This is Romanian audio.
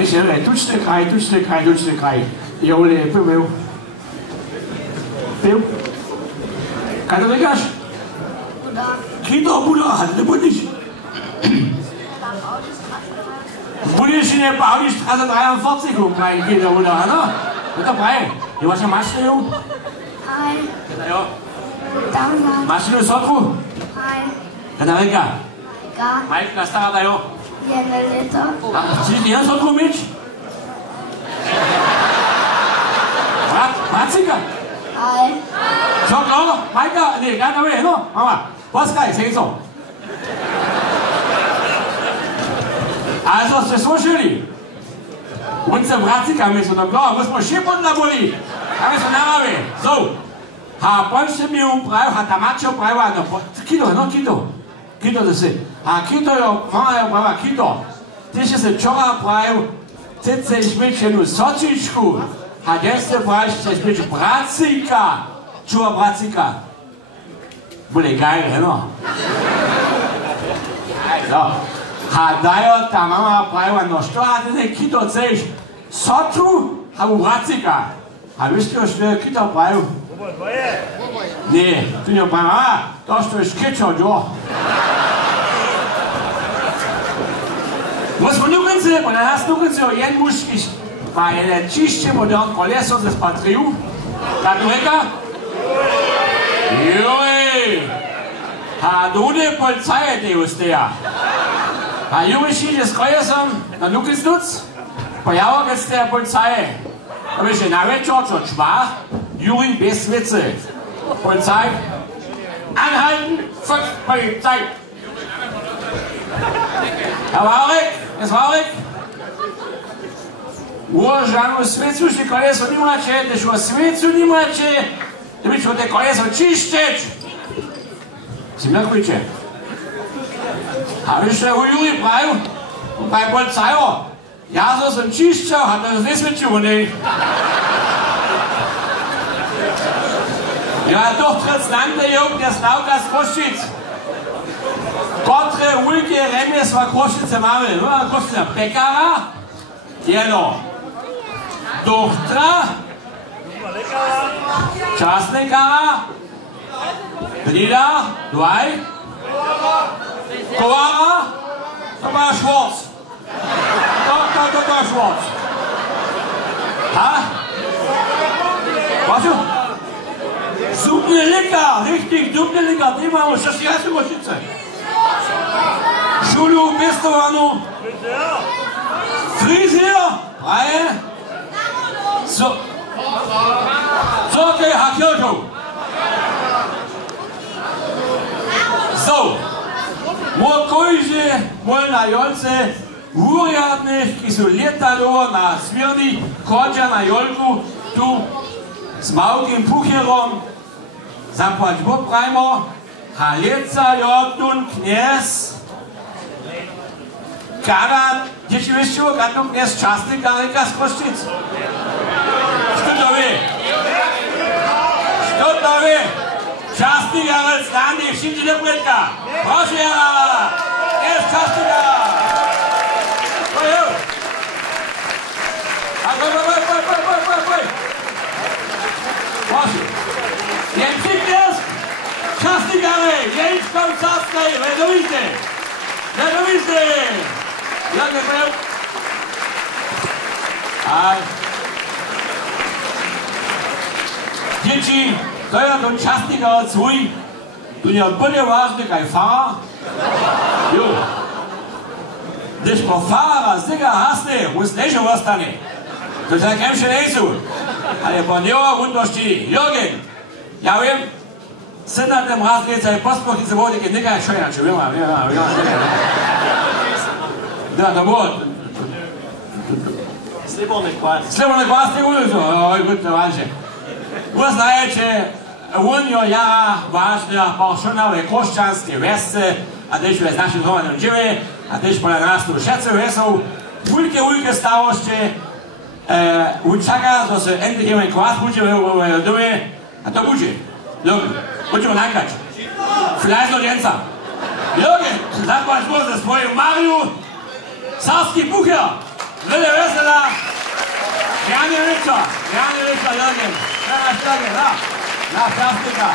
Michel, tučte kraj. Jole, bil. Kaj to rekaš? Kito Buddha, ne budiš. Budiš in je pa Audistraße 43 umkrein, Kito Buddha, ne? Ist dabei. Du warst ja Maschine, jo? Hej. Jo. Download. Maschine Sotru? Hej. Katarika? Ga. Majka stara, jo? Jedna leta. Čiš ti jedan Sotru mič? Bratzika? Hej. Så klar, Majka, ne, gerne vil jeg nå. Mamma, hvad skal jeg sige så? Also, das ist so schön. Unser Bratzika müssen wir klar, muss man schippen da boli. Aber so nahe. So. Ha, bonche mi un bravo, ha tamacho bravo, no. Kito, no kito. Kito das ist. Ha, kito yo, bravo, kito. Das ist ein chora bravo. Sitze ich mit nur Sochichku. Ha, jetzt der Preis, das mit Bratzika. Chua Bratzika. Bude geil, no. Also. Ha, dajo ta mama bravo, no što hat ne kito sech. Sotu, ha Bratzika. Ha, wisst ihr, was kito bravo? Ne, tu nie pana, to što je škečo, jo. Was man nuken se, und dann hast nuken se, jen muškiš, pa je čišće modern koleso za spatriju. Kad reka? Joj! Ha, du ne Polizei, die ist der. Ha, junge Schiede ist Kolesom, na nuken nutz? Pa ja, jetzt der Polizei. Aber ich na večer, schon schwach, Juri Bestwitze. Polizei. Anhalten, Polizei. Herr Warek, jest Warek? Ułożam u svecu, że koleso nie macie, też u svecu nie macie, to byś te koleso czyszczeć. Zimnakujcie. A wiesz, że u Juri brał, bei Polizei, ja so ein czyszczał, hat er das nicht mitgewonnen. Ja, doch, trotz Lande, Jung, der Snaukas Koschitz. Kotre, Ulke, Remes, war Koschitz im Amel. Koschitz, Pekara, Jeno. Dochtra, Časnikara, Brida, Dwaj, Kowara, Tomasz Schwarz. Dr. Schwarz. Ha? Was du? Dubnelika, richtig, Dubnelika, die machen wir, das ist die erste Koschitze. Schulu, Bistovanu. Frisier, Reihe. So. So, okay, Hakioto. So. Mokojže, Molna Jolce, Urjadnych, Isoliertalo na Svirni, Kodja na Jolku, tu z małkim puchierom, zapłać Bobrajmo, Halieca Jodun Knies, Karan, dzieci wyściło, Kandun Knies, Czasny Karyka z Koszczyc. Sztutowy! Sztutowy! Czasny Karyk, Stany, wszędzie do Brytka! Proszę Jara! Jest Czasny Karyk! Proszę! Jęczyk jest! Czasny Karyk! Jęcz Komsatnej! Redowizny! Redowizny! Jak nie powiem? Dzieci, to ja ten Czasny Karyk swój, tu nie odbylie ważny kaj fara. Jo. Gdyż po fara zyga hasny, muss nicht ostane. To jest jak się nie są. Ale po niego rundości. Jürgen, ja wiem, syn na tym raz geht sein Postbuch diese Worte geht nicht ganz schön. Da, to było. Sliborny kwas. Sliborny kwas, nie ulicu. Oj, gut, to ważne. Wy znajecie, unio ja ważne, parszonowe, koszczanskie wesce, a też jest nasze złamane dzieły, a też po nas tu szece wesą, wulkie stałoście, czeka, że się endlich jemand kwas budzie, a to budzie. Jürgen, budźmy nankać. Vielleicht noch Jänzer. Jürgen, sag mal, ich muss das vorher Mario Sarski Bucher. Will der Richard. Gerne Richard Jürgen. Ja, danke. Na, plastiker.